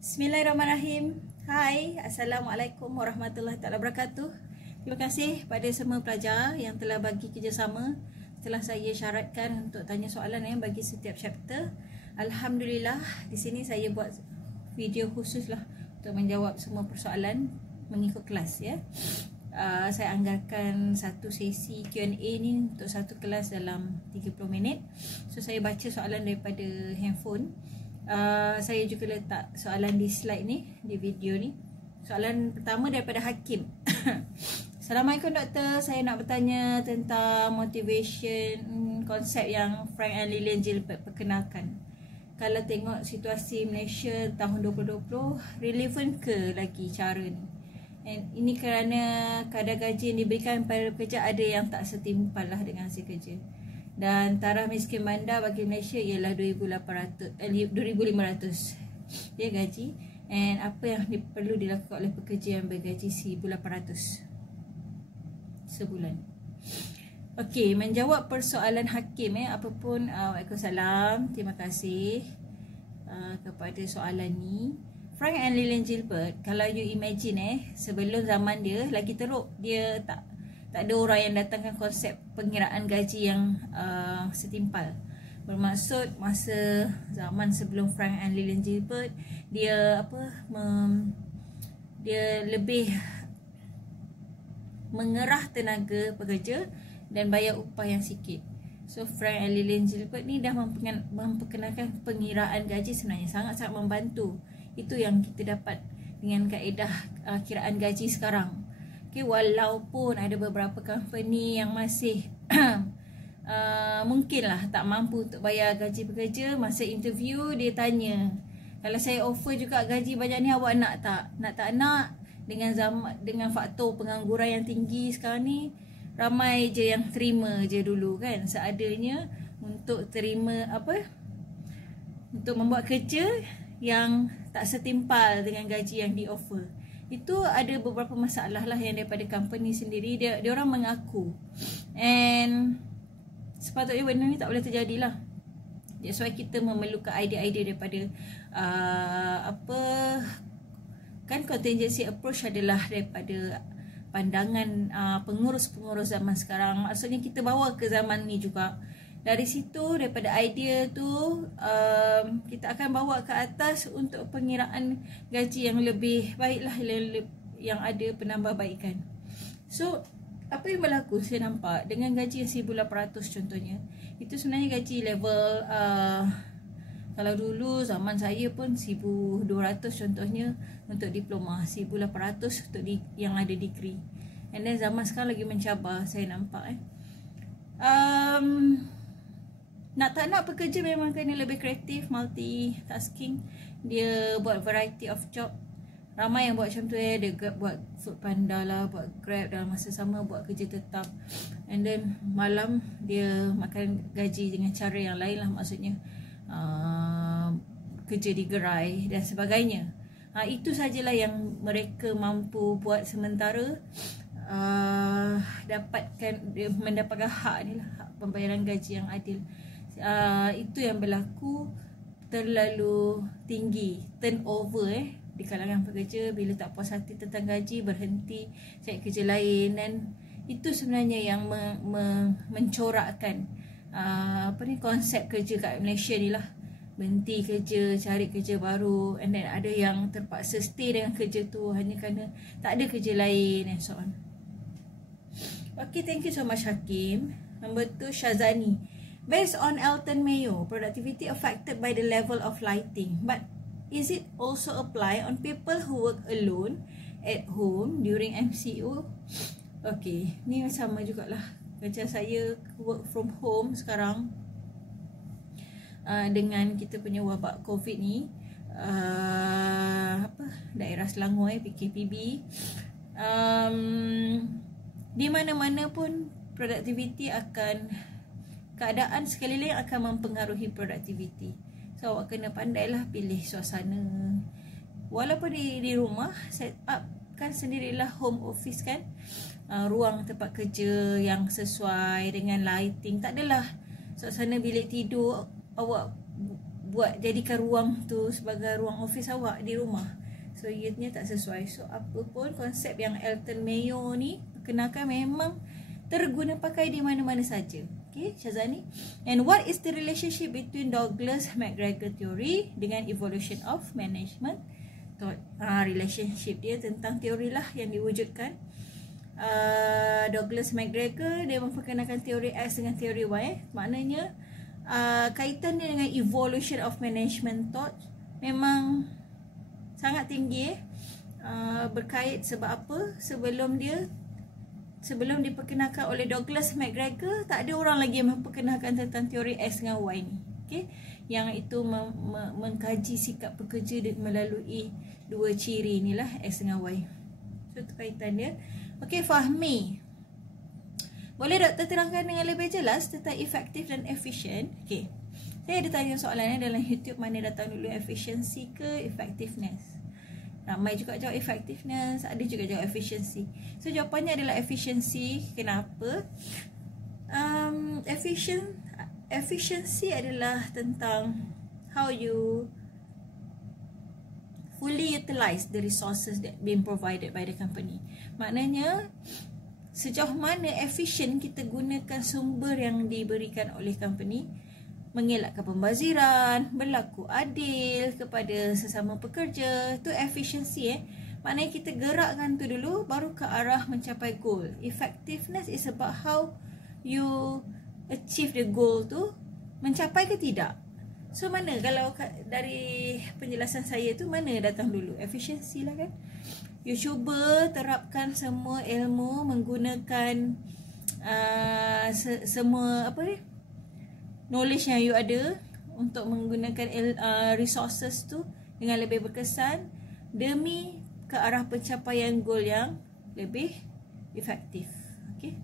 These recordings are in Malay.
Bismillahirrahmanirrahim. Hai, Assalamualaikum warahmatullahi wabarakatuh. Terima kasih pada semua pelajar yang telah bagi kerjasama setelah saya syaratkan untuk tanya soalan bagi setiap chapter. Alhamdulillah, di sini saya buat video khusus lah untuk menjawab semua persoalan mengikut kelas ya. Saya anggarkan satu sesi Q&A ni untuk satu kelas dalam 30 minit. So saya baca soalan daripada handphone. Saya juga letak soalan di slide ni, di video ni. Soalan pertama daripada Hakim. Assalamualaikum doktor, saya nak bertanya tentang motivation konsep yang Frank and Lillian Gilbert perkenalkan. Kalau tengok situasi Malaysia tahun 2020, relevan ke lagi cara ni? And ini kerana kadar gaji yang diberikan kepada pekerja ada yang tak setimpal lah dengan hasil kerja. Dan taraf miskin bandar bagi Malaysia ialah 2,500 dia gaji. And apa yang perlu dilakukan oleh pekerja yang bergaji 1,800 sebulan. Okey, menjawab persoalan Hakim apapun. Waalaikumsalam. Terima kasih kepada soalan ni. Frank and Lillian Gilbert, kalau you imagine sebelum zaman dia lagi teruk, dia tak ada orang yang datangkan konsep pengiraan gaji yang setimpal. Bermaksud masa zaman sebelum Frank and Lillian Gilbert, dia dia lebih mengerah tenaga pekerja dan bayar upah yang sikit. So Frank and Lillian Gilbert ni dah memperkenalkan pengiraan gaji, sebenarnya sangat-sangat membantu. Itu yang kita dapat dengan kaedah kiraan gaji sekarang. Okay, walaupun ada beberapa company yang masih mungkinlah tak mampu untuk bayar gaji pekerja, masa interview dia tanya, kalau saya offer juga gaji banyak ni, awak nak tak? Nak tak nak? Dengan faktor pengangguran yang tinggi sekarang ni, ramai je yang terima je dulu kan, seadanya untuk terima untuk membuat kerja yang tak setimpal dengan gaji yang di offer. Itu ada beberapa masalah lah yang daripada company sendiri, dia orang mengaku. And sepatutnya benda ni tak boleh terjadi lah. That's why kita memerlukan idea-idea daripada kan contingency approach adalah daripada pandangan pengurus-pengurus zaman sekarang. Maksudnya kita bawa ke zaman ni juga. Dari situ, daripada idea tu, kita akan bawa ke atas untuk pengiraan gaji yang lebih baiklah, yang ada penambahbaikan. So, apa yang berlaku saya nampak dengan gaji yang 1,800 contohnya, itu sebenarnya gaji level kalau dulu zaman saya pun 1,200 contohnya untuk diploma, 1,800 untuk yang ada degree. And then zaman sekarang lagi mencabar saya nampak nak tak nak pekerja memang kena lebih kreatif, multitasking. Dia buat variety of job. Ramai yang buat macam tu dia buat Foodpanda lah, buat Grab, dalam masa sama buat kerja tetap. And then malam dia makan gaji dengan cara yang lain lah, maksudnya kerja di gerai dan sebagainya. Itu sajalah yang mereka mampu buat sementara mendapatkan hak ni lah, hak pembayaran gaji yang adil. Itu yang berlaku, terlalu tinggi turnover di kalangan pekerja. Bila tak puas hati tentang gaji, berhenti cari kerja lain. Dan itu sebenarnya yang mencorakkan konsep kerja kat Malaysia ni lah. Berhenti kerja, cari kerja baru, and then ada yang terpaksa stay dengan kerja tu hanya kerana tak ada kerja lain and so on. Okay, thank you so much Hakim. Nombor 2, Syazani. Based on Elton Mayo, productivity affected by the level of lighting, but is it also apply on people who work alone at home during MCO? Okay, ni sama jugalah. Macam saya work from home sekarang dengan kita punya wabak COVID ni, daerah Selangor PKPB, di mana-mana pun productivity keadaan sekeliling akan mempengaruhi produktiviti. So awak kena pandailah pilih suasana. Walaupun di rumah, set up kan sendirilah home office kan, ruang tempat kerja yang sesuai dengan lighting. Tak adalah suasana bilik tidur awak buat jadikan ruang tu sebagai ruang office awak di rumah. So ianya tak sesuai. So apa pun konsep yang Elton Mayo ni perkenalkan memang terguna pakai di mana-mana saja. Okay, Syazani. And what is the relationship between Douglas McGregor theory dengan evolution of management thought? Relationship dia tentang teori lah yang diwujudkan. Douglas McGregor dia memperkenalkan teori X dengan teori Y. Maknanya kaitan dia dengan evolution of management thought memang sangat tinggi berkait. Sebab apa? Sebelum diperkenalkan oleh Douglas McGregor, tak ada orang lagi yang memperkenalkan tentang teori X dengan Y ni. Okay? Yang itu mengkaji sikap pekerja melalui dua ciri inilah, X dengan Y. So itu kaitan dia. Okay, Fahmi, boleh doktor terangkan dengan lebih jelas tentang efektif dan efisien? Okay, saya ada tanya soalannya dalam YouTube, mana datang dulu, efisiensi ke effectiveness? Ramai juga jawab effectiveness, ada juga jawab efficiency. So jawapannya adalah efficiency. Kenapa? Efficiency adalah tentang how you fully utilize the resources that being provided by the company. Maknanya sejauh mana efisien kita gunakan sumber yang diberikan oleh company, mengelakkan pembaziran, berlaku adil kepada sesama pekerja. Itu efficiency. Maknanya kita gerakkan tu dulu baru ke arah mencapai goal. Effectiveness is about how you achieve the goal tu, mencapai ke tidak. So mana kalau dari penjelasan saya tu, mana datang dulu? Efficiency lah kan. You cuba terapkan semua ilmu menggunakan semua apa ni, knowledge yang you ada untuk menggunakan resources tu dengan lebih berkesan demi ke arah pencapaian goal yang lebih efektif. Okay.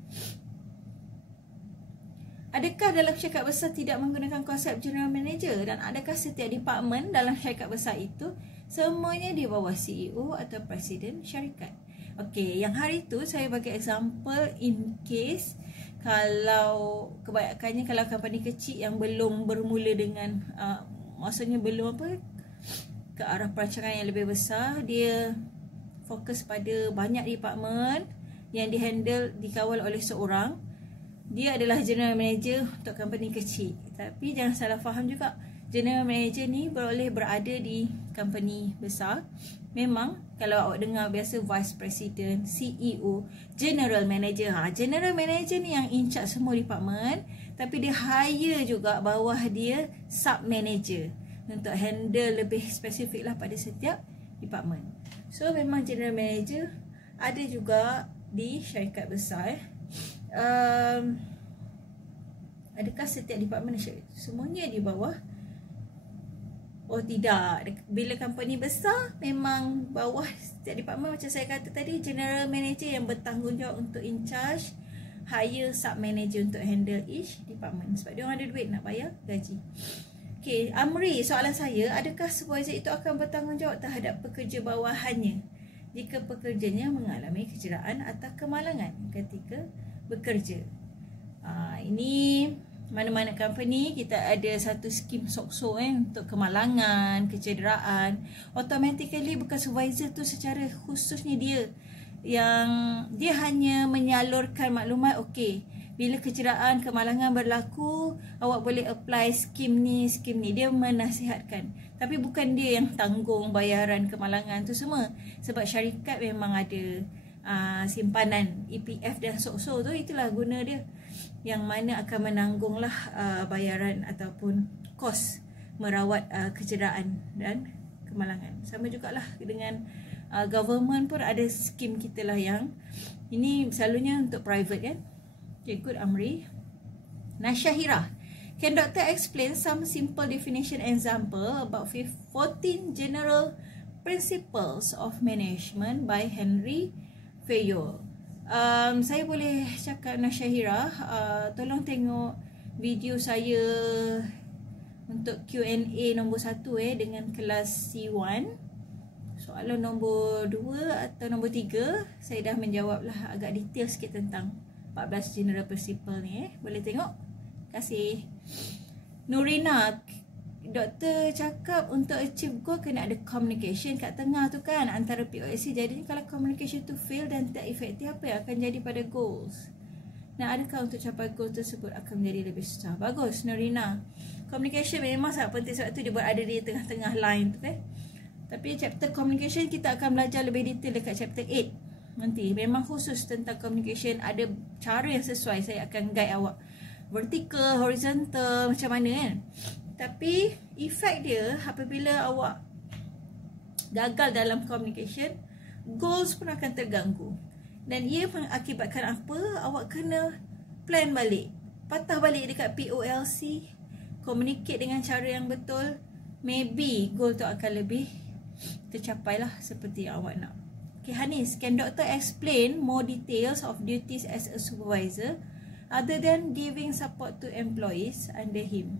Adakah dalam syarikat besar tidak menggunakan konsep general manager, dan adakah setiap departmen dalam syarikat besar itu semuanya di bawah CEO atau presiden syarikat? Okey, yang hari tu saya bagi example in case kalau kebanyakannya kalau company kecil yang belum bermula dengan maksudnya belum ke arah perancangan yang lebih besar, dia fokus pada banyak departmen yang dikawal oleh seorang. Dia adalah general manager untuk company kecil. Tapi jangan salah faham juga, general manager ni boleh berada di company besar. Memang kalau awak dengar biasa vice president, CEO, general manager. General manager ni yang in charge semua department, tapi dia hire juga bawah dia sub manager untuk handle lebih spesifik lah pada setiap department. So memang general manager ada juga di syarikat besar. Adakah setiap departmen semuanya di bawah? Oh tidak. Bila company besar, memang bawah setiap departmen macam saya kata tadi, general manager yang bertanggungjawab untuk in charge, hire sub manager untuk handle each department. Sebab dia orang ada duit nak bayar gaji. Okay, Amri, soalan saya, adakah supervisor itu akan bertanggungjawab terhadap pekerja bawahannya jika pekerjanya mengalami kecederaan atau kemalangan ketika bekerja? Ini mana-mana company kita ada satu skim SOCSO untuk kemalangan, kecederaan. Automatically bukan supervisor tu secara khususnya dia hanya menyalurkan maklumat. Okey, bila kecederaan, kemalangan berlaku, awak boleh apply skim ni. Dia menasihatkan. Tapi bukan dia yang tanggung bayaran kemalangan tu semua. Sebab syarikat memang ada simpanan EPF dan SOCSO tu, itulah guna dia, yang mana akan menanggunglah bayaran ataupun kos merawat kecederaan dan kemalangan. Sama jugalah dengan government pun ada skim kita lah, yang ini selalunya untuk private kan. Okay, good Amri. Nasyahira, can doctor explain some simple definition example about 14 general principles of management by Henry Fayol? Saya boleh cakap Nasyahira, tolong tengok video saya untuk Q&A nombor 1 dengan kelas C1. Soalan nombor 2 atau nombor 3 saya dah menjawab lah agak detail sikit tentang 14 general principle ni. Boleh tengok. Terima kasih. Nurina, doktor cakap untuk achieve goal kena ada communication kat tengah tu kan, antara POSC. Jadi kalau communication tu fail dan tak efektif, apa yang akan jadi pada goals? Dan adakah untuk capai goal tersebut akan menjadi lebih susah? Bagus Norina. Communication memang sangat penting, sebab tu dia berada di tengah-tengah line tu kan. Tapi chapter communication kita akan belajar lebih detail dekat chapter 8 nanti. Memang khusus tentang communication, ada cara yang sesuai. Saya akan guide awak vertical, horizontal, macam mana kan. Tapi efek dia apabila awak gagal dalam communication, goals pun akan terganggu. Dan ia mengakibatkan apa? Awak kena plan balik, patah balik dekat POLC, communicate dengan cara yang betul. Maybe goal tu akan lebih tercapai lah seperti yang awak nak. Okay Hanis, can doctor explain more details of duties as a supervisor other than giving support to employees under him?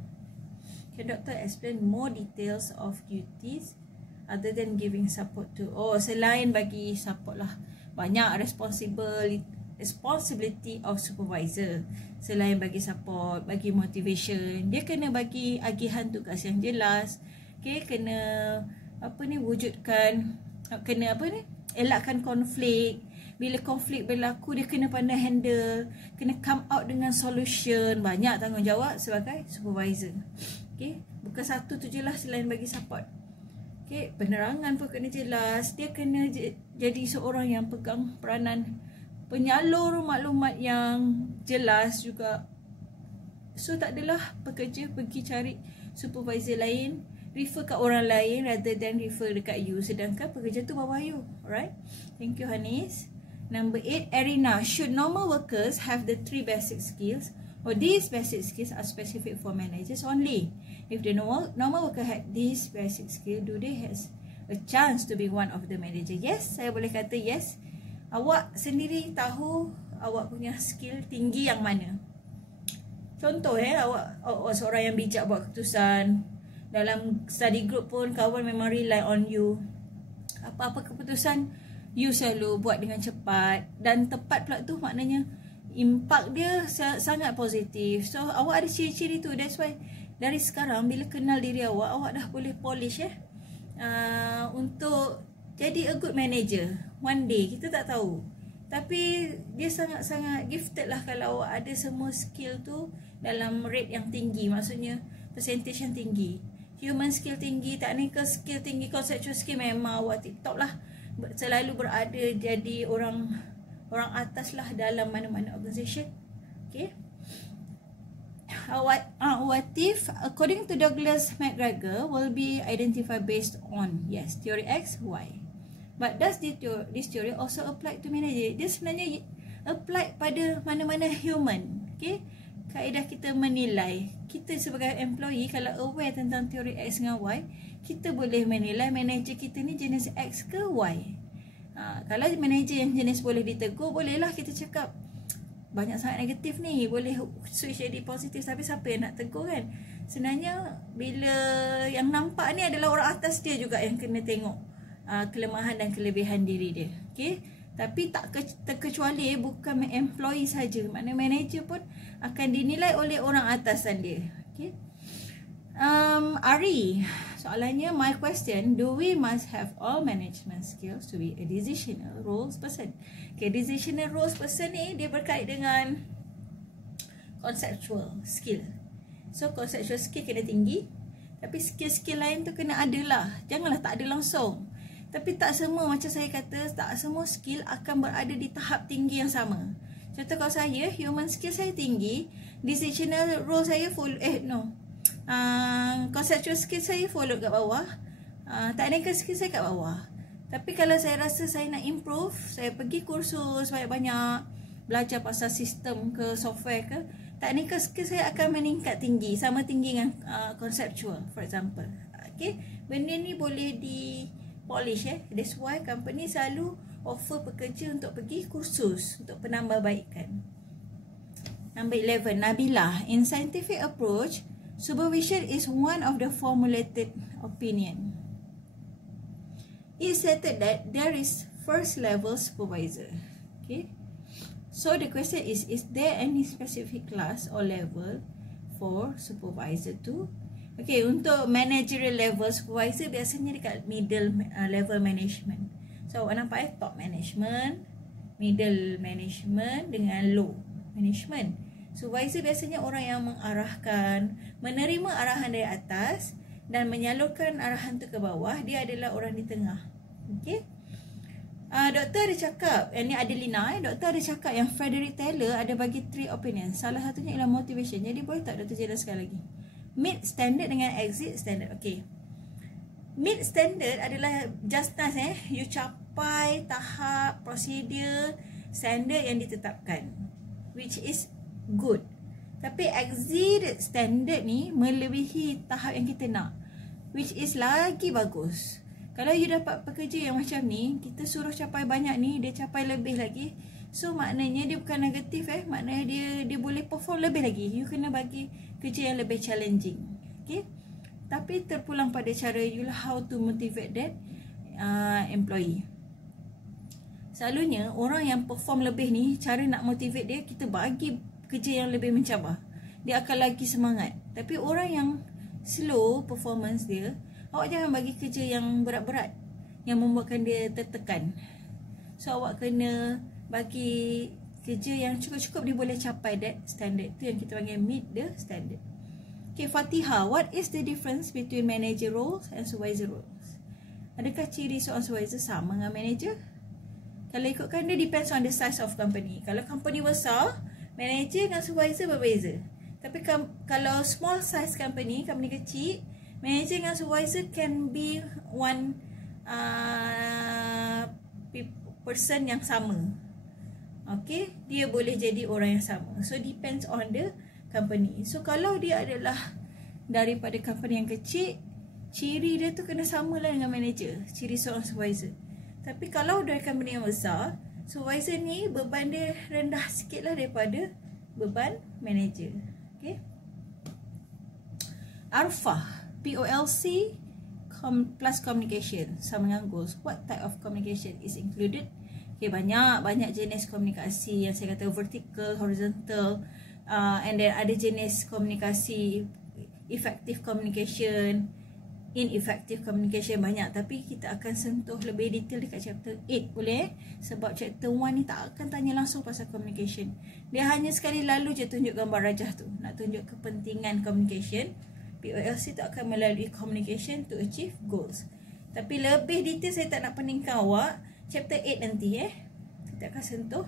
Can doctor explain more details of duties other than giving support to... Oh, selain bagi support lah. Banyak responsibility of supervisor. Selain bagi support, bagi motivation, dia kena bagi agihan tugas yang jelas. Okay, kena wujudkan, kena elakkan konflik. Bila konflik berlaku, dia kena pandai handle, kena come out dengan solution. Banyak tanggungjawab sebagai supervisor. Okay, bukan satu tu je lah selain bagi support. Okay, penerangan pun kena jelas. Dia kena jadi seorang yang pegang peranan penyalur maklumat yang jelas juga. So tak adalah pekerja pergi cari supervisor lain, refer kat orang lain rather than refer dekat you, sedangkan pekerja tu bawah you. Alright, thank you Hanis. Number 8, Arina, should normal workers have the 3 basic skills, or these basic skills are specific for managers only? If the normal worker had these basic skills, do they has a chance to be one of the manager? Yes, saya boleh kata yes. Awak sendiri tahu awak punya skill tinggi yang mana. Contoh awak seorang yang bijak buat keputusan. Dalam study group pun kawan memang rely on you. Apa-apa keputusan you selalu buat dengan cepat dan tepat pula tu, maknanya impact dia sangat positif. So awak ada ciri-ciri tu. That's why dari sekarang bila kenal diri awak, awak dah boleh polish untuk jadi a good manager. One day, kita tak tahu, tapi dia sangat-sangat gifted lah kalau awak ada semua skill tu dalam rate yang tinggi. Maksudnya percentage yang tinggi. Human skill tinggi, technical skill tinggi, conceptual skill memang awak tip-top lah. Selalu berada jadi orang atas lah dalam mana-mana organisation. Okay. What if, according to Douglas McGregor, will be identified based on, yes, theory X, Y. But does this theory also apply to manager? Dia sebenarnya apply pada mana-mana human. Okay, kaedah kita menilai. Kita sebagai employee kalau aware tentang teori X dengan Y, kita boleh menilai manager kita ni jenis X ke Y. Kalau manager yang jenis boleh ditegur, bolehlah kita cakap banyak sangat negatif ni, boleh switch jadi positif. Tapi siapa yang nak tegur kan? Sebenarnya bila yang nampak ni adalah orang atas dia juga yang kena tengok kelemahan dan kelebihan diri dia. Okay? Tapi tak terkecuali bukan employee saja, maknanya manager pun akan dinilai oleh orang atasan dia. Okay? Ari, soalannya, my question, do we must have all management skills to be a decisional roles person? Okay, decisional roles person ni dia berkait dengan conceptual skill. So conceptual skill kena tinggi, tapi skill-skill lain tu kena ada lah. Janganlah tak ada langsung. Tapi tak semua, macam saya kata, tak semua skill akan berada di tahap tinggi yang sama. Contoh kalau saya, human skill saya tinggi, decisional role saya conceptual skill saya follow kat bawah, technical skill saya kat bawah. Tapi kalau saya rasa saya nak improve, saya pergi kursus banyak-banyak, belajar pasal sistem ke software ke, technical skill saya akan meningkat tinggi, sama tinggi dengan conceptual, for example. Okay, benda ni boleh di polish. That's why company selalu offer pekerja untuk pergi kursus untuk penambahbaikan. Number 11, Nabila, in scientific approach, supervision is one of the formulated opinion. It stated that there is first level supervisor. Okay, so the question is there any specific class or level for supervisor 2? Okay, untuk managerial level, supervisor biasanya dekat middle level management. So awak nampak top management, middle management dengan low management. Supervisor biasanya orang yang mengarahkan, menerima arahan dari atas dan menyalurkan arahan tu ke bawah. Dia adalah orang di tengah. Okay. Doktor ada cakap, ini Adelina, doktor ada cakap yang Frederick Taylor ada bagi 3 opinion. Salah satunya ialah motivation. Jadi boleh tak doktor jelaskan lagi? Meet standard dengan exit standard. Okay. Meet standard adalah just nice you capai tahap prosedur standard yang ditetapkan, which is good. Tapi exit standard ni melebihi tahap yang kita nak, which is lagi bagus. Kalau you dapat pekerja yang macam ni, kita suruh capai banyak ni, dia capai lebih lagi. So maknanya dia bukan negatif maknanya dia boleh perform lebih lagi. You kena bagi kerja yang lebih challenging. Okay. Tapi terpulang pada cara you how to motivate that employee. Selalunya orang yang perform lebih ni, cara nak motivate dia, kita bagi kerja yang lebih mencabar, dia akan lagi semangat. Tapi orang yang slow performance dia, awak jangan bagi kerja yang berat-berat yang membuatkan dia tertekan. So awak kena bagi kerja yang cukup-cukup dia boleh capai that standard. Tu yang kita panggil meet the standard. Okay, Fatiha, what is the difference between manager roles and supervisor roles? Adakah ciri seorang supervisor sama dengan manager? Kalau ikutkan dia depends on the size of company. Kalau company besar, manager dengan supervisor berbeza. Tapi kalau small size company kecil, manager dengan supervisor can be one person yang sama. Okay, dia boleh jadi orang yang sama. So depends on the company. So kalau dia adalah daripada company yang kecil, ciri dia tu kena sama lah dengan manager, ciri seorang supervisor. Tapi kalau dari company yang besar, supervisor ni beban dia rendah sikit lah daripada beban manager. Okay. Arfah, POLC plus communication sama dengan goals. What type of communication is included? Okay, banyak jenis komunikasi yang saya kata vertical, horizontal, and then ada jenis komunikasi, effective communication, ineffective communication, banyak. Tapi kita akan sentuh lebih detail dekat chapter 8 boleh? Sebab chapter 1 ni tak akan tanya langsung pasal communication. Dia hanya sekali lalu je tunjuk gambar rajah tu, nak tunjuk kepentingan communication. POLC tu akan melalui communication to achieve goals. Tapi lebih detail saya tak nak peningkan awak. Chapter 8 nanti kita akan sentuh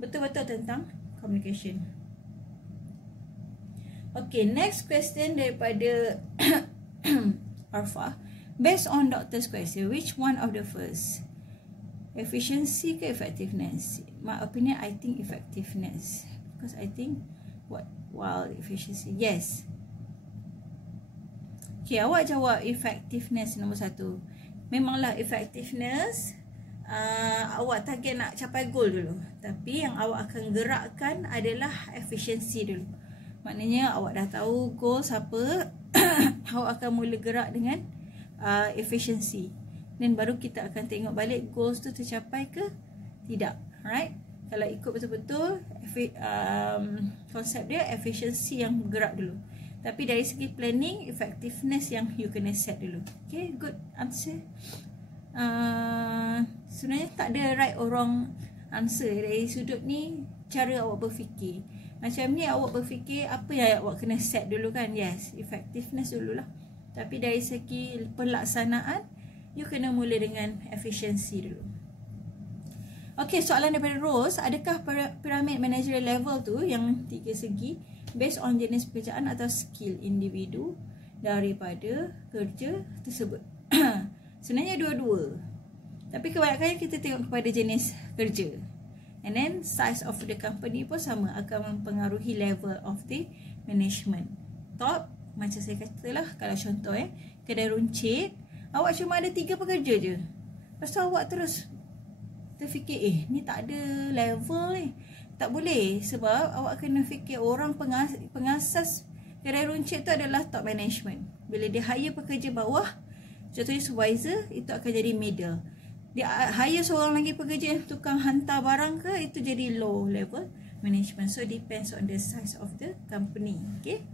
betul-betul tentang communication. Okay, next question daripada Arfah. Based on doctor's question, which one of the first? Efficiency ke effectiveness? My opinion, I think effectiveness. Because I think while efficiency, yes. Okay, awak jawab effectiveness nombor 1. Memanglah effectiveness, awak target nak capai goal dulu. Tapi yang awak akan gerakkan adalah efficiency dulu. Maknanya awak dah tahu goal apa, awak akan mula gerak dengan efficiency. Dan baru kita akan tengok balik goals tu tercapai ke tidak. Alright? Kalau ikut betul-betul konsep dia, efficiency yang bergerak dulu. Tapi dari segi planning, effectiveness yang you kena set dulu. Okay, good answer. Sebenarnya tak ada right or wrong answer. Dari sudut ni, cara awak berfikir. Macam ni awak berfikir apa yang awak kena set dulu kan? Yes, effectiveness dululah. Tapi dari segi pelaksanaan, you kena mula dengan efficiency dulu. Okay, soalan daripada Rose. Adakah piramid managerial level tu yang 3 segi based on jenis pekerjaan atau skill individu daripada kerja tersebut? Sebenarnya dua-dua. Tapi kebanyakan kita tengok kepada jenis kerja. And then size of the company pun sama, akan mempengaruhi level of the management. Top, macam saya katalah, kalau contoh kedai runcit, awak cuma ada 3 pekerja je. Lepas tu awak terus terfikir, ni tak ada level ni. Tak boleh, sebab awak kena fikir orang pengasas kedai runcit tu adalah top management. Bila dia hire pekerja bawah, contohnya supervisor, itu akan jadi middle. Dia hire seorang lagi pekerja yang tukang hantar barang ke, itu jadi low level management. So depends on the size of the company. Okay.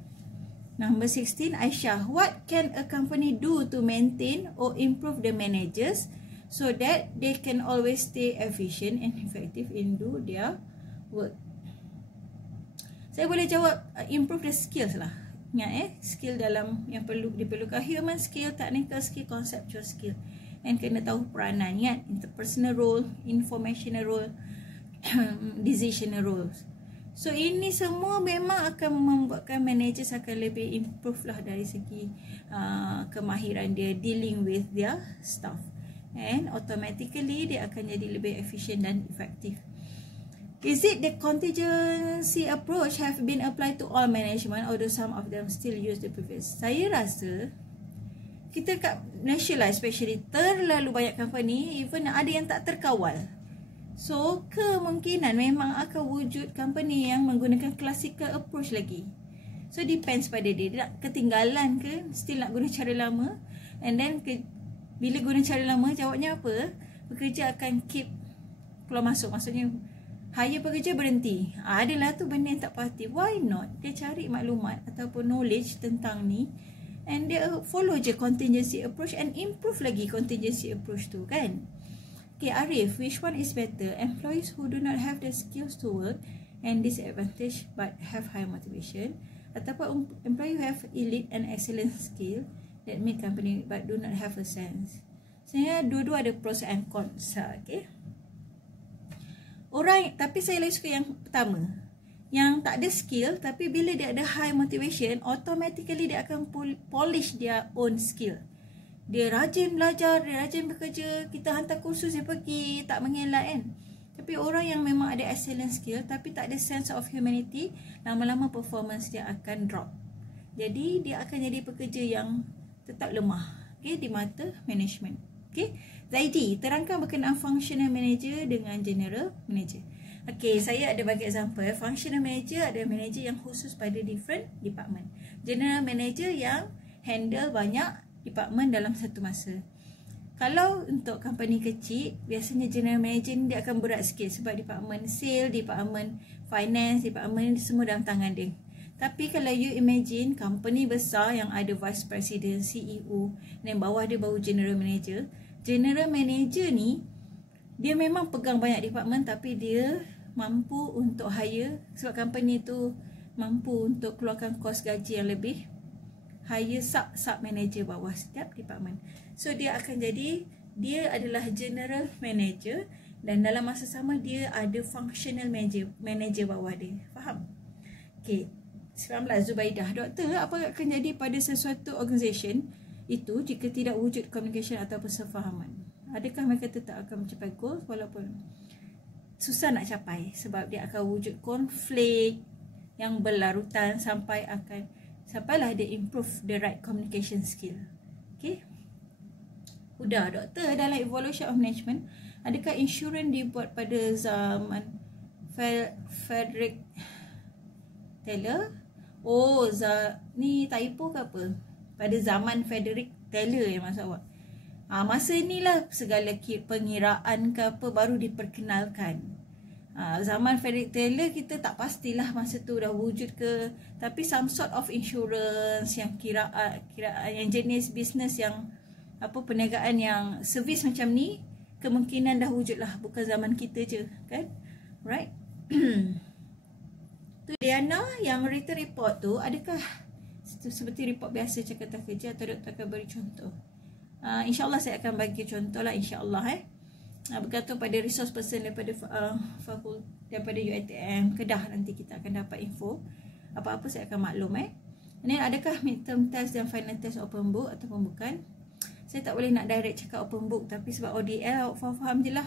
Number 16, Aisyah. What can a company do to maintain or improve the managers so that they can always stay efficient and effective in do their work? Saya boleh jawab improve the skills lah. Ingat skill dalam yang diperlukan, human skill, technical skill, conceptual skill. And kena tahu peranan. Ingat, interpersonal role, informational role, decisional roles. So ini semua memang akan membuatkan managers akan lebih improve lah dari segi kemahiran dia dealing with their staff. And automatically dia akan jadi lebih efficient dan effective. Is it the contingency approach have been applied to all management, although some of them still use the previous? Saya rasa kita kat Malaysia lah especially terlalu banyak company, even ada yang tak terkawal. So kemungkinan memang akan wujud company yang menggunakan classical approach lagi. So depends pada dia nak ketinggalan ke, still nak guna cara lama. And then bila guna cara lama, jawabnya apa? Pekerja akan keep keluar masuk, maksudnya hire pekerja berhenti. Adalah tu benda yang tak pasti. Why not? Dia cari maklumat ataupun knowledge tentang ni, and dia follow je contingency approach and improve lagi contingency approach tu kan. Okay, Arif, which one is better? Employees who do not have the skills to work and disadvantage but have high motivation, ataupun employee who have elite and excellent skill that make company but do not have a sense? Sebenarnya dua-dua ada pros and cons. Okay. Tapi saya lebih suka yang pertama, yang tak ada skill tapi bila dia ada high motivation, automatically dia akan polish their own skill. Dia rajin belajar, dia rajin bekerja, kita hantar kursus dia pergi, tak mengelak kan. Tapi orang yang memang ada excellent skill tapi tak ada sense of humanity, lama-lama performance dia akan drop. Jadi dia akan jadi pekerja yang tetap lemah, okay, di mata management. Okay, Zaidi, terangkan berkenaan functional manager dengan general manager. Okay, saya ada bagi example. Functional manager ada manager yang khusus pada different department. General manager yang handle banyak department dalam satu masa. Kalau untuk company kecil, biasanya general manager ni dia akan berat sikit sebab department sale, department finance, department semua dalam tangan dia. Tapi kalau you imagine company besar yang ada vice president, CEO, dan bawah dia baru general manager. General manager ni dia memang pegang banyak department tapi dia mampu untuk hire, sebab company tu mampu untuk keluarkan kos gaji yang lebih, hire sub manager bawah setiap department. So dia akan jadi, dia adalah general manager dan dalam masa sama dia ada functional manager bawah dia. Faham? Okay, 19, Zubaidah. Doktor, apa akan jadi pada sesuatu organisation itu jika tidak wujud communication atau persefahaman? Adakah mereka tetap akan mencapai goal walaupun susah nak capai sebab dia akan wujud konflik yang berlarutan sampailah dia improve the right communication skill. Okay. Udah, doktor, dalam evolution of management, adakah insurans dibuat pada zaman Frederick Taylor? Oh, ni typo ke apa? Pada zaman Frederick Taylor yang maksud awak. Masa inilah segala pengiraan ke apa baru diperkenalkan. Zaman Frederick Taylor kita tak pastilah masa tu dah wujud ke, tapi some sort of insurance yang kiraan yang jenis bisnes yang apa, perniagaan yang servis macam ni kemungkinan dah wujud lah, bukan zaman kita je kan, right? Tu Diana, yang written report tu adakah seperti report biasa cakap kerja atau doktor akan beri contoh? InsyaAllah saya akan bagi contoh lah, insyaAllah bergantung pada resource person daripada daripada UiTM Kedah. Nanti kita akan dapat info apa-apa, saya akan maklum Then adakah midterm test dan final test open book ataupun bukan? Saya tak boleh nak direct cakap open book, tapi sebab ODL awak faham je lah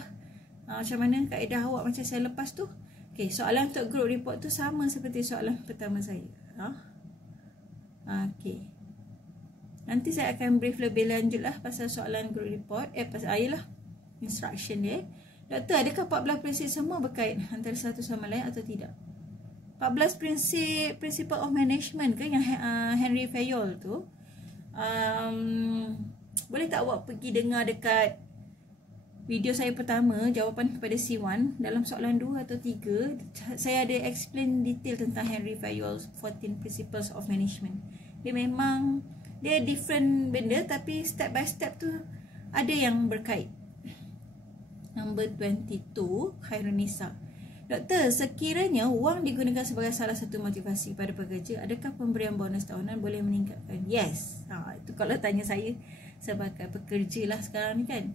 macam mana kaedah awak macam saya lepas tu. Okay, soalan untuk group report tu sama seperti soalan pertama saya. Okay, nanti saya akan brief lebih lanjut lah pasal soalan group report, pasal ayalah instruction dia. Doktor, adakah 14 prinsip semua berkait antara satu sama lain atau tidak? 14 prinsip principle of management ke yang Henry Fayol tu? Boleh tak awak pergi dengar dekat video saya pertama, jawapan kepada C1, dalam soalan 2 atau 3 saya ada explain detail tentang Henry Fayol's 14 principles of management. Dia memang dia different benda, tapi step by step tu ada yang berkait. Number 22, Khairunisa. Doktor, sekiranya wang digunakan sebagai salah satu motivasi pada pekerja, adakah pemberian bonus tahunan boleh meningkatkan? Yes. Itu kalau tanya saya sebagai pekerja lah sekarang ni kan.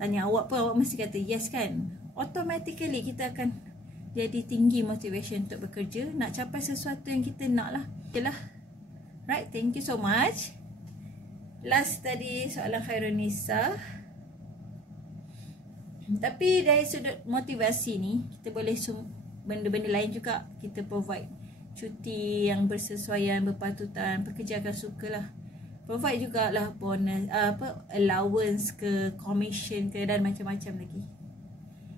Tanya awak pun awak mesti kata yes kan. Automatically kita akan jadi tinggi motivation untuk bekerja, nak capai sesuatu yang kita nak lah. Okay lah. Right, thank you so much. Last tadi soalan Khairunisa. Tapi dari sudut motivasi ni, kita boleh benda-benda lain juga kita provide. Cuti yang bersesuaian, berpatutan, pekerja akan sukalah. Provide jugalah bonus, allowance ke, commission ke, dan macam-macam lagi.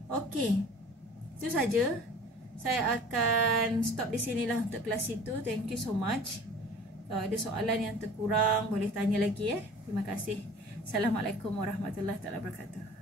Okay, itu saja. Saya akan stop di sinilah untuk kelas itu. Thank you so much. Kalau ada soalan yang terkurang, boleh tanya lagi. Terima kasih. Assalamualaikum warahmatullahi wabarakatuh.